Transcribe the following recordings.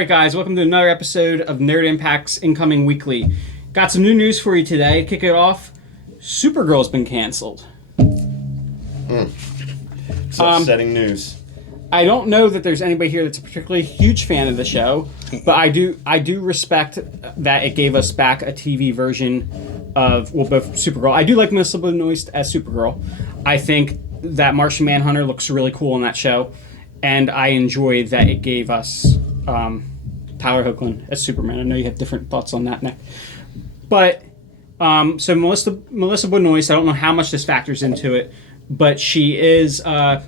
right, guys, welcome to another episode of Nerd Impact's Incoming Weekly. Got some new news for you today. Kick it off. Supergirl's been canceled. It's upsetting news. I don't know that there's anybody here that's a particularly huge fan of the show, but I do respect that it gave us back a TV version of, well, both Supergirl. I do like Melissa Benoist as Supergirl. I think that Martian Manhunter looks really cool in that show, and I enjoy that it gave us Tyler Hoechlin as Superman. I know you have different thoughts on that, Nick. But, so Melissa Benoist, I don't know how much this factors into it, but she is... I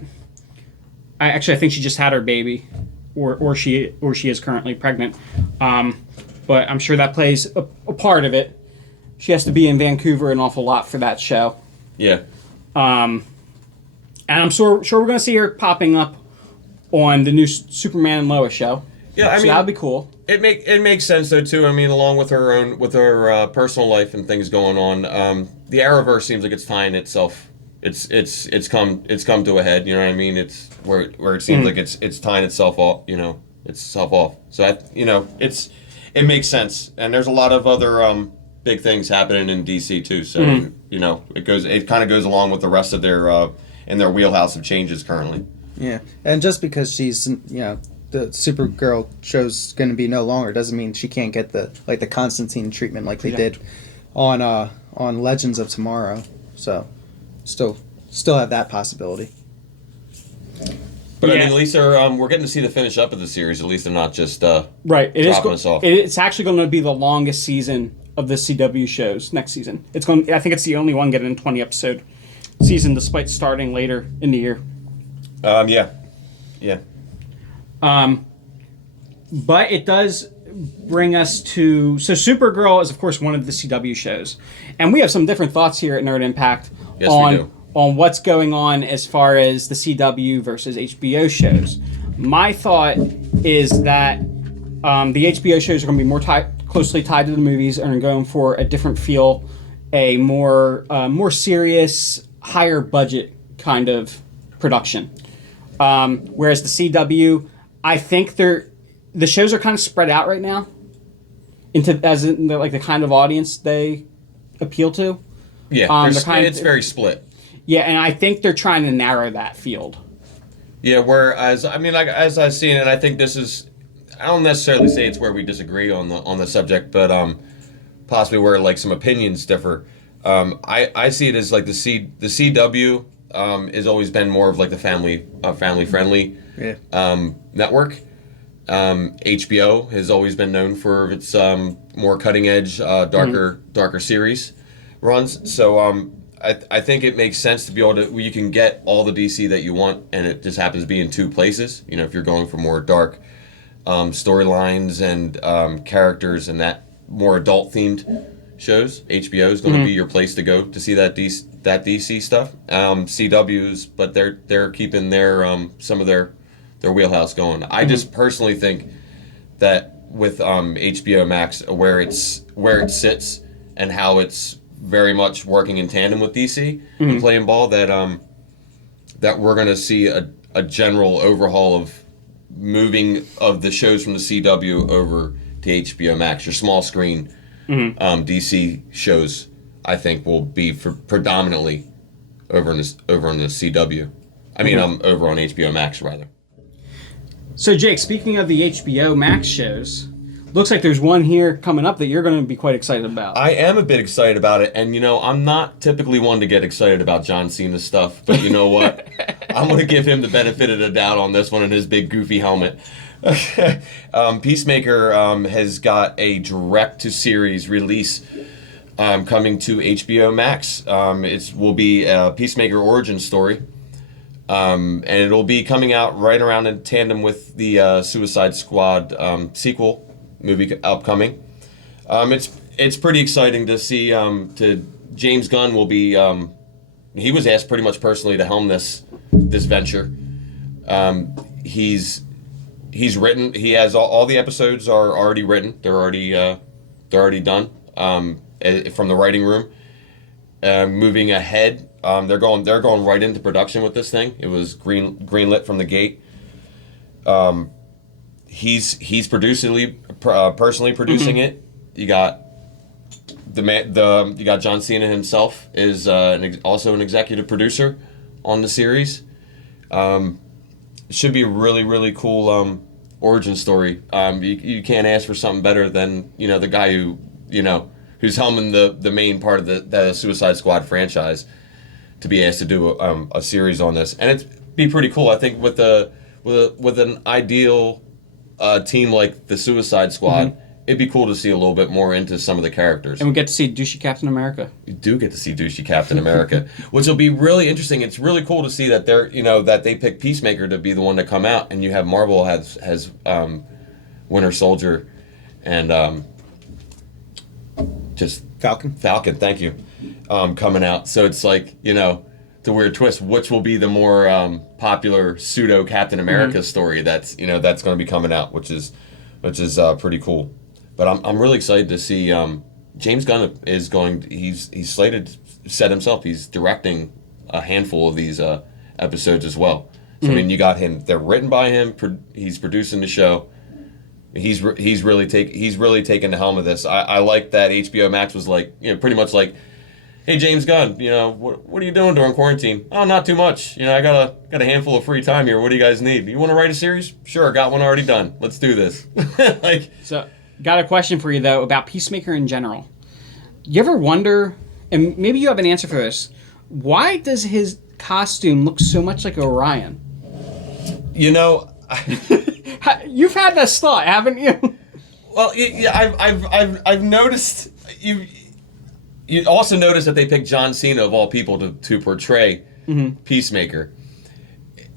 think she just had her baby, or she is currently pregnant. But I'm sure that plays a part of it. She has to be in Vancouver an awful lot for that show. Yeah. And I'm sure we're going to see her popping up on the new Superman and Lois show. Yeah, I mean, that'd be cool. It makes sense though too. I mean, along with her personal life and things going on, the Arrowverse seems like it's tying itself. It's come to a head. You know what I mean? It's where it seems like it's tying itself off. Itself off. So it makes sense. And there's a lot of other big things happening in DC too. So it kind of goes along with the rest of their in their wheelhouse of changes currently. Yeah, and just because she's the Supergirl show's going to be no longer doesn't mean she can't get the Constantine treatment like they did on Legends of Tomorrow. So still have that possibility. But I mean, at least we're getting to see the finish up of the series. At least they're not just right. dropping us off. It's actually going to be the longest season of the CW shows next season. I think it's the only one getting a 20-episode season, despite starting later in the year. Yeah. But it does bring us to... So Supergirl is, of course, one of the CW shows. And we have some different thoughts here at Nerd Impact we do. on what's going on as far as the CW versus HBO shows. My thought is that the HBO shows are going to be more closely tied to the movies and are going for a different feel, a more serious, higher budget kind of production. Whereas the CW, I think the shows are kind of spread out right now into the kind of audience they appeal to. Yeah, it's very split. Yeah, and I think they're trying to narrow that field. Yeah, whereas as I've seen it, I think this is, I don't necessarily say it's where we disagree on the subject, but possibly where some opinions differ. I see it as the CW has always been more of the family friendly network. HBO has always been known for its more cutting edge, darker series runs. So I think it makes sense to be able to, you can get all the DC that you want, and it just happens to be in two places. If you're going for more dark storylines and characters and that more adult themed shows, HBO is going to be your place to go to see that DC stuff. CW's, but they're keeping their some of their wheelhouse going. I just personally think that with HBO Max, where it sits and how it's very much working in tandem with DC and playing ball, that we're going to see a general overhaul of moving of the shows from the CW over to HBO Max. Your small screen DC shows, I think, will be predominantly over on the CW. I mean, over on HBO Max, rather. So, Jake, speaking of the HBO Max shows, looks like there's one here coming up that you're going to be quite excited about. I am a bit excited about it, and I'm not typically one to get excited about John Cena stuff, but you know what? I'm going to give him the benefit of the doubt on this one and his big goofy helmet. Peacemaker has got a direct-to-series release coming to HBO Max. It will be a Peacemaker origin story. And it'll be coming out right around in tandem with the Suicide Squad sequel movie upcoming. It's pretty exciting to see. James Gunn will be. He was asked pretty much personally to helm this venture. He's written. He has all the episodes are already written. They're already done from the writing room. Moving ahead. They're going right into production with this thing. It was greenlit from the gate. personally producing it. You got you got John Cena himself is also an executive producer on the series. Should be a really, really cool origin story. You can't ask for something better than the guy who who's helming the main part of the Suicide Squad franchise to be asked to do a series on this, and it'd be pretty cool. I think with an ideal team like the Suicide Squad, it'd be cool to see a little bit more into some of the characters. And we get to see douchey Captain America. You do get to see douchey Captain America, which will be really interesting. It's really cool to see that that they pick Peacemaker to be the one to come out, and you have Marvel has Winter Soldier and just Falcon. Thank you, coming out. So it's like the weird twist. Which will be the more popular pseudo Captain America story that's that's going to be coming out, which is pretty cool. But I'm really excited to see James Gunn is going. He's slated, said himself, he's directing a handful of these episodes as well. So I mean, you got him. They're written by him. He's producing the show. He's really taking the helm of this. I like that HBO Max was like pretty much like, hey James Gunn, what are you doing during quarantine? Oh, not too much. I got a handful of free time here. What do you guys need? You want to write a series? Sure, got one already done. Let's do this. So, got a question for you though about Peacemaker in general. You ever wonder, and maybe you have an answer for this, why does his costume look so much like Orion? You've had this thought, haven't you? Well, yeah, I've noticed. You also notice that they picked John Cena of all people to portray Peacemaker.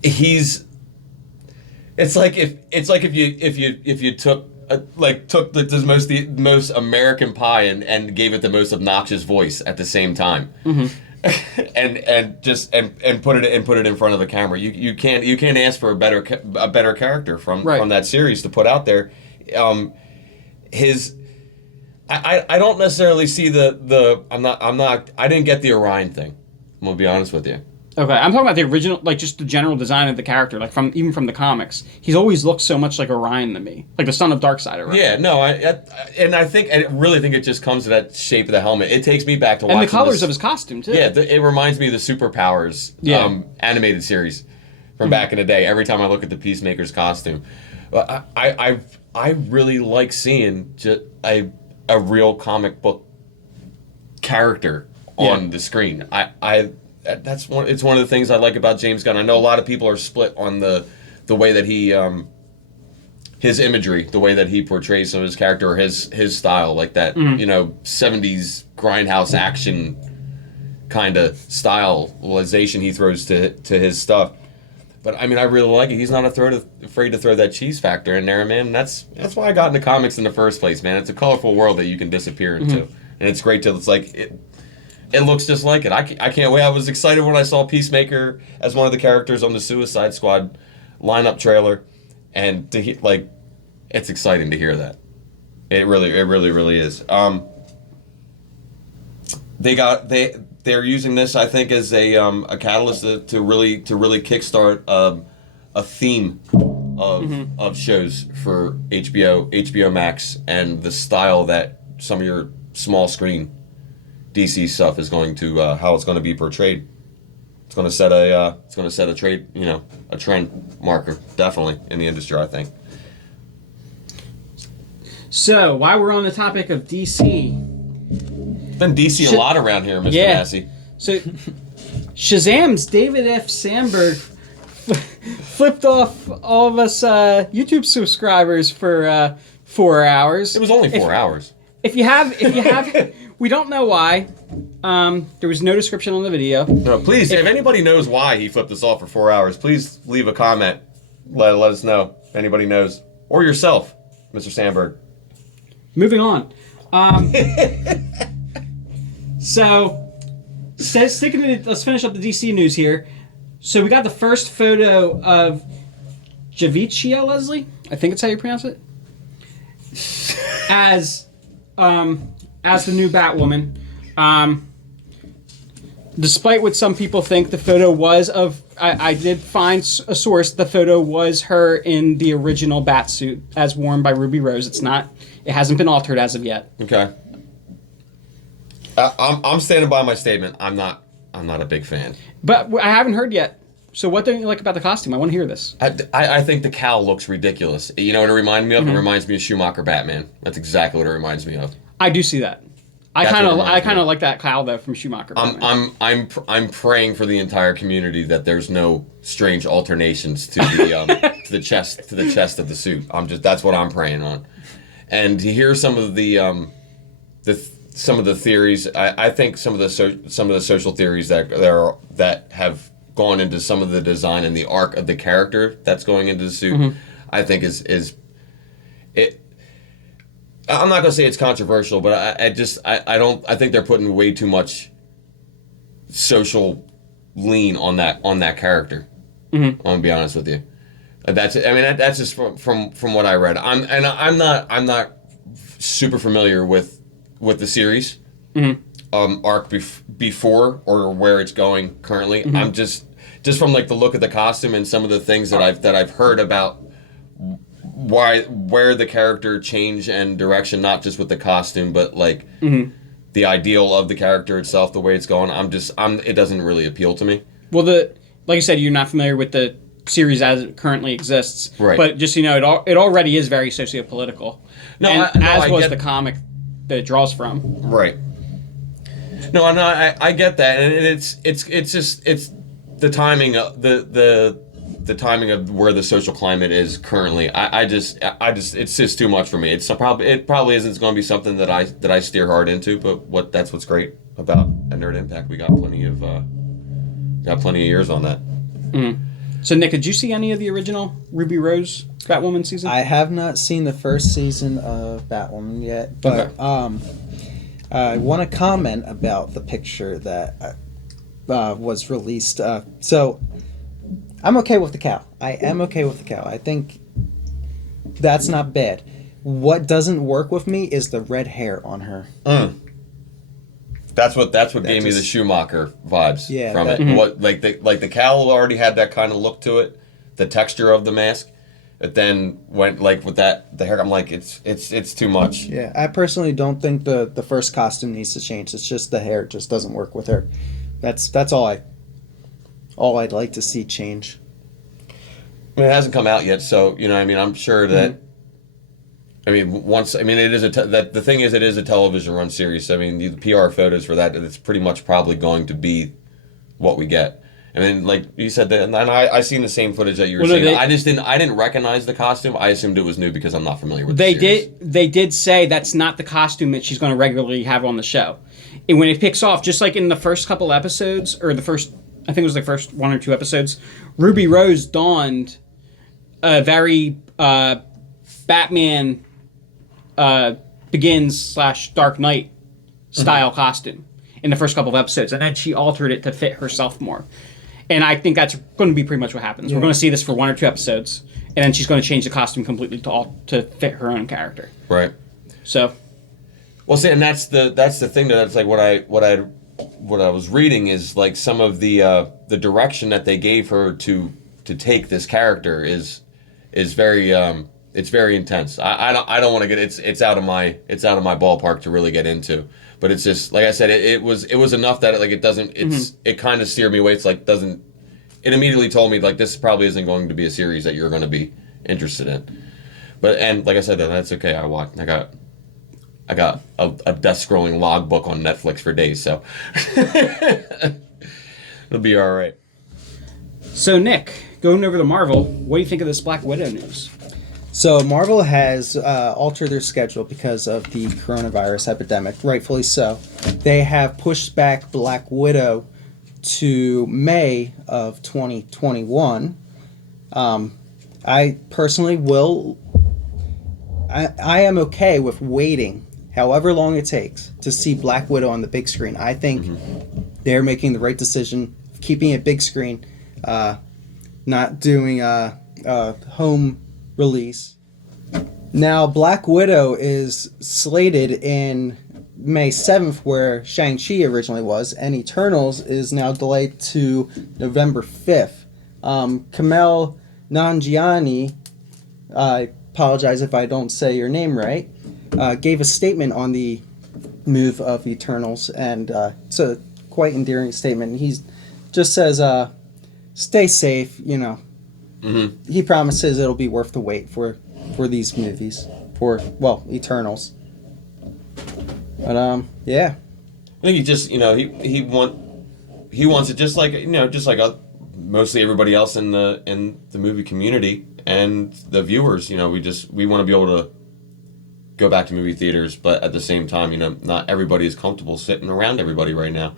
It's like if you took the most American Pie and gave it the most obnoxious voice at the same time. and put it in front of the camera. You can't ask for a better character from that series to put out there. I don't necessarily see I didn't get the Orion thing. I'm gonna be honest with you. Okay, I'm talking about the original, like just the general design of the character, like even from the comics. He's always looked so much like Orion to me, like the son of Darkseid. Orion. Yeah, no, I really think it just comes to that shape of the helmet. It takes me back to watching and the colors of his costume too. Yeah, it reminds me of the Superpowers animated series from back in the day. Every time I look at the Peacemaker's costume, I really like seeing just a real comic book character on the screen. It's one of the things I like about James Gunn. I know a lot of people are split on the way that he his imagery, the way that he portrays some of his character, or his style, like that 70s grindhouse action kind of stylization he throws to his stuff. But I mean, I really like it. He's not afraid to throw that cheese factor in there, man. That's why I got into comics in the first place, man. It's a colorful world that you can disappear into, and it's great to. It's like it looks just like it. I can't wait. I was excited when I saw Peacemaker as one of the characters on the Suicide Squad lineup trailer, and it's exciting to hear that. It really is. They're using this, I think, as a catalyst to really kickstart a theme of shows for HBO Max, and the style that some of your small screen DC stuff is going to how it's going to be portrayed. It's going to set a trade, a trend marker, definitely, in the industry, I think. So while we're on the topic of DC, been DC a lot around here, Mr. Massey. So Shazam's David F. Sandberg flipped off all of us YouTube subscribers for 4 hours. It was only 4 hours. If you have, we don't know why. There was no description on the video. No, please, if anybody knows why he flipped us off for 4 hours, please leave a comment. Let us know if anybody knows, or yourself, Mr. Sandberg. Moving on. Let's finish up the DC news here. So we got the first photo of Javicia Leslie, I think it's how you pronounce it, as the new Batwoman. Despite what some people think, the photo was of I did find a source. The photo was her in the original bat suit as worn by Ruby Rose. It hasn't been altered as of yet. Okay. I'm standing by my statement. I'm not a big fan. But I haven't heard yet. So what don't you like about the costume? I want to hear this. I think the cowl looks ridiculous. You know what it reminds me of? Mm-hmm. It reminds me of Schumacher Batman. That's exactly what it reminds me of. I do see that. I That's kind what it reminds of me of. like that cowl though from Schumacher. I'm praying for the entire community that there's no strange alternations to the to the chest of the suit. That's what I'm praying on. And to hear some of the theories, I think some of the social theories that have gone into some of the design and the arc of the character that's going into the suit, Mm-hmm. I think is it. I'm not gonna say it's controversial, but I think they're putting way too much social lean on that character. Mm-hmm. I'm gonna be honest with you. That's just from what I read. I'm not super familiar with the series arc before or where it's going currently. Mm-hmm. I'm just from like the look of the costume and some of the things that I've heard about where the character change and direction, not just with the costume, but like the ideal of the character itself, the way it's going. It doesn't really appeal to me. Well, like you said, you're not familiar with the series as it currently exists, Right? But just so you know, it already is very sociopolitical. No, and I as was get- the comic that it draws from. Right. No, I get that, and it's the timing of the timing of where the social climate is currently. I just it's just too much for me. It probably isn't going to be something that I steer hard into. But that's what's great about a Nerd Impact. We got plenty of years on that. Mm. So, Nick, did you see any of the original Ruby Rose Batwoman season? I have not seen the first season of Batwoman yet, but I want to comment about the picture that was released. So, I'm okay with the cow. I am okay with the cow. I think that's not bad. What doesn't work with me is the red hair on her. That's what gave me the Schumacher vibes from it. Mm-hmm. What like the cowl already had that kind of look to it, the texture of the mask. But then went like with the hair. I'm like it's too much. Yeah, I personally don't think the first costume needs to change. It's just the hair just doesn't work with her. That's all I'd like to see change. I mean, it hasn't come out yet, so you know. I mean, I'm sure that. I mean, once. I mean, it is the thing is, it is a television run series. I mean, the PR photos for that, it's pretty much probably going to be what we get. I mean, like you said, that, and I seen the same footage that you were seeing. I didn't recognize the costume. I assumed it was new because I'm not familiar with. The series. They did say that's not the costume that she's going to regularly have on the show. And when it picks off, just like in the first couple episodes, or I think it was the first one or two episodes, Ruby Rose donned a very Batman Begins / Dark Knight style costume in the first couple of episodes, and then she altered it to fit herself more. And I think that's going to be pretty much what happens. Yeah. We're going to see this for one or two episodes, and then she's going to change the costume completely to fit her own character. Right. So. Well, see, and that's the thing that's like what I was reading is like some of the direction that they gave her to take this character is very it's very intense. I don't want to get it's out of my ballpark to really get into. But it's just like I said, it was enough that it kind of steered me away. It's like it immediately told me like this probably isn't going to be a series that you're going to be interested in. But and like I said, that's okay. I got a death scrolling logbook on Netflix for days, so it'll be all right. So Nick, going over to Marvel, what do you think of this Black Widow news? So Marvel has altered their schedule because of the coronavirus epidemic, rightfully so. They have pushed back Black Widow to May of 2021. I personally I am okay with waiting however long it takes to see Black Widow on the big screen. I think they're making the right decision, keeping it big screen, not doing a home release. Now, Black Widow is slated in May 7th, where Shang-Chi originally was, and Eternals is now delayed to November 5th. Kamel Nanjiani, I apologize if I don't say your name right, gave a statement on the move of Eternals, and it's a quite endearing statement. He just says, stay safe, you know. Mm-hmm. He promises it'll be worth the wait for these movies, for, well, Eternals. But, yeah. I think he just, you know, he wants it just like, you know, just like mostly everybody else in the movie community and the viewers. You know, we want to be able to go back to movie theaters, but at the same time, you know, not everybody is comfortable sitting around everybody right now,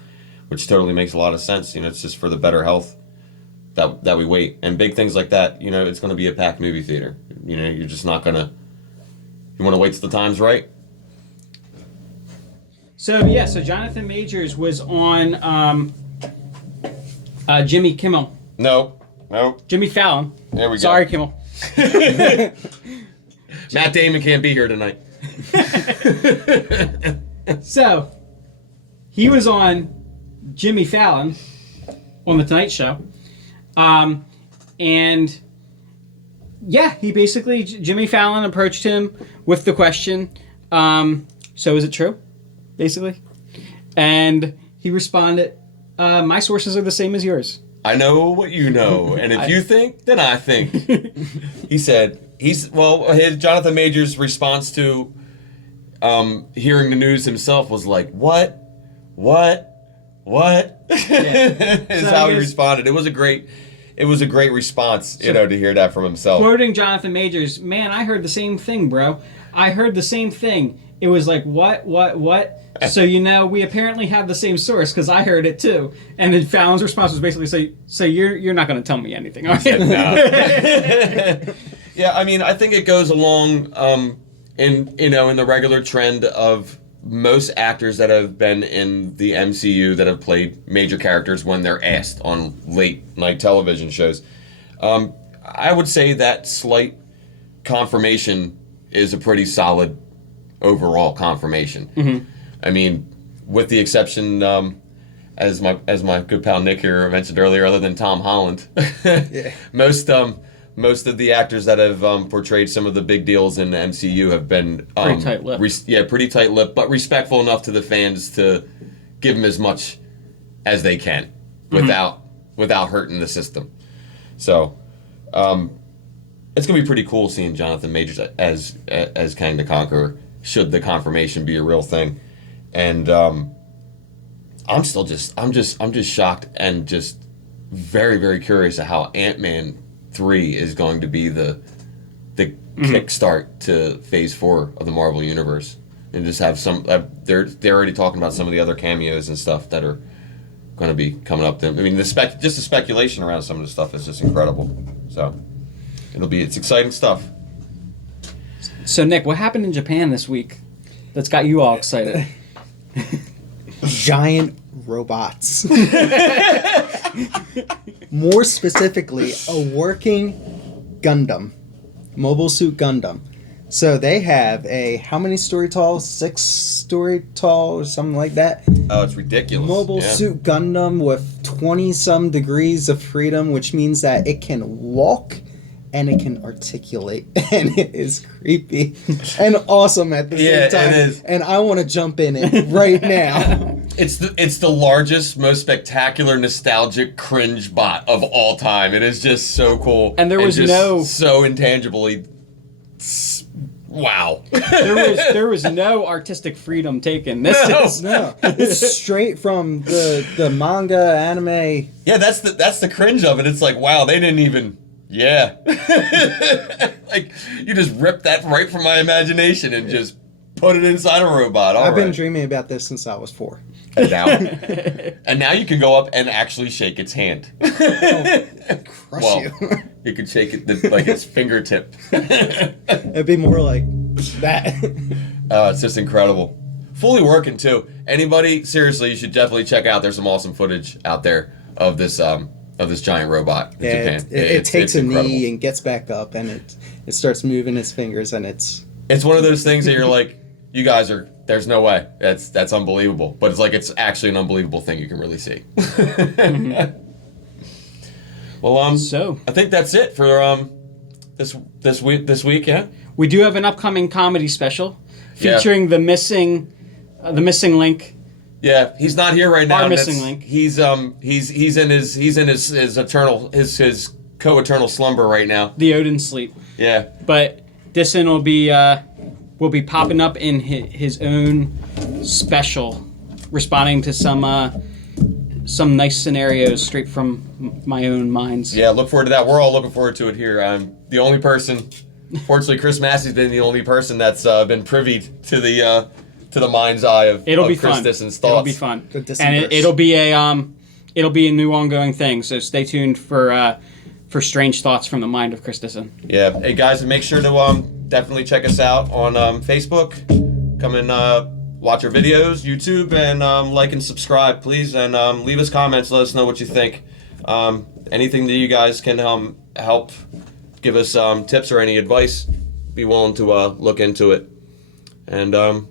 which totally makes a lot of sense. You know, it's just for the better health that we wait. And big things like that, you know, it's going to be a packed movie theater. You know, you're just not going to, you want to wait till the time's right. So Jonathan Majors was on Jimmy Kimmel. No. Jimmy Fallon. There we go. Sorry, Kimmel. Matt Damon can't be here tonight. So, he was on Jimmy Fallon on The Tonight Show. And, yeah, he basically, Jimmy Fallon approached him with the question, so is it true? Basically. And he responded, my sources are the same as yours. I know what you know, and if you think, then I think. He said, Jonathan Majors' response to hearing the news himself was like, what? Yeah. Is So how he responded. It was a great response, you know, to hear that from himself. Quoting Jonathan Majors, man, I heard the same thing, bro. I heard the same thing. It was like, what? So, you know, we apparently have the same source because I heard it too. And then Fallon's response was basically, so you're not going to tell me anything, are you? No. Yeah, I mean, I think it goes along in the regular trend of most actors that have been in the MCU that have played major characters when they're asked on late night television shows. I would say that slight confirmation is a pretty solid overall confirmation. Mm-hmm. I mean, with the exception, as my good pal Nick here mentioned earlier, other than Tom Holland, Yeah. most of the actors that have portrayed some of the big deals in the MCU have been Pretty tight-lipped. pretty tight-lipped, but respectful enough to the fans to give them as much as they can without hurting the system. So, it's gonna be pretty cool seeing Jonathan Majors as Kang the Conqueror, should the confirmation be a real thing. And I'm just shocked and just very, very curious at how Ant-Man 3 is going to be the kickstart to Phase 4 of the Marvel Universe, and just have some. They're already talking about some of the other cameos and stuff that are going to be coming up. I mean, just the speculation around some of the stuff is just incredible. So it's exciting stuff. So, Nick, what happened in Japan this week that's got you all excited? Giant robots. More specifically, a working Gundam. Mobile Suit Gundam. So they have how many story tall? 6 story tall or something like that? Oh, it's ridiculous. Mobile Suit Gundam with 20-some degrees of freedom, which means that it can walk and it can articulate, and it is creepy and awesome at the same time. It is. And I want to jump in it right now. It's the largest, most spectacular, nostalgic cringe bot of all time. It is just so cool. And there was so intangibly. Wow. There was no artistic freedom taken. This No, it's straight from the manga, anime. Yeah, that's the cringe of it. It's like, wow, they didn't even. Yeah. Like, you just ripped that right from my imagination and just put it inside a robot. I've been dreaming about this since I was 4. And now you can go up and actually shake its hand. Crush you. You could shake it like its fingertip. It'd be more like that. It's just incredible. Fully working, too. Anybody, seriously, you should definitely check out. There's some awesome footage out there of this giant robot in Japan. It takes a knee and gets back up, and it starts moving its fingers, and it's one of those things that you're like, you guys are, there's no way. That's unbelievable. But it's like, it's actually an unbelievable thing you can really see. Well, So I think that's it for this week. Yeah. we do have an upcoming comedy special Yeah. featuring the missing link. Yeah, he's not here right now. Our and missing it's- link. He's in his eternal his co-eternal slumber right now. The Odin sleep. Yeah. But Disson will be popping up in his own special, responding to some nice scenarios straight from my own minds. Yeah, look forward to that. We're all looking forward to it here. I'm the only person. Fortunately, Chris Massey's been the only person that's been privy to the mind's eye of It'll be Chris fun. Disson's thoughts. It'll be fun, The and Dissonverse. it'll be a new ongoing thing. So stay tuned for strange thoughts from the mind of Chris Disson. Yeah. Hey guys, make sure to definitely check us out on Facebook. Come and watch our videos, YouTube, and like and subscribe, please, and leave us comments. Let us know what you think. Anything that you guys can help give us tips or any advice, be willing to look into it. And we'll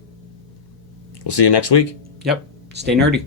see you next week. Yep. Stay nerdy.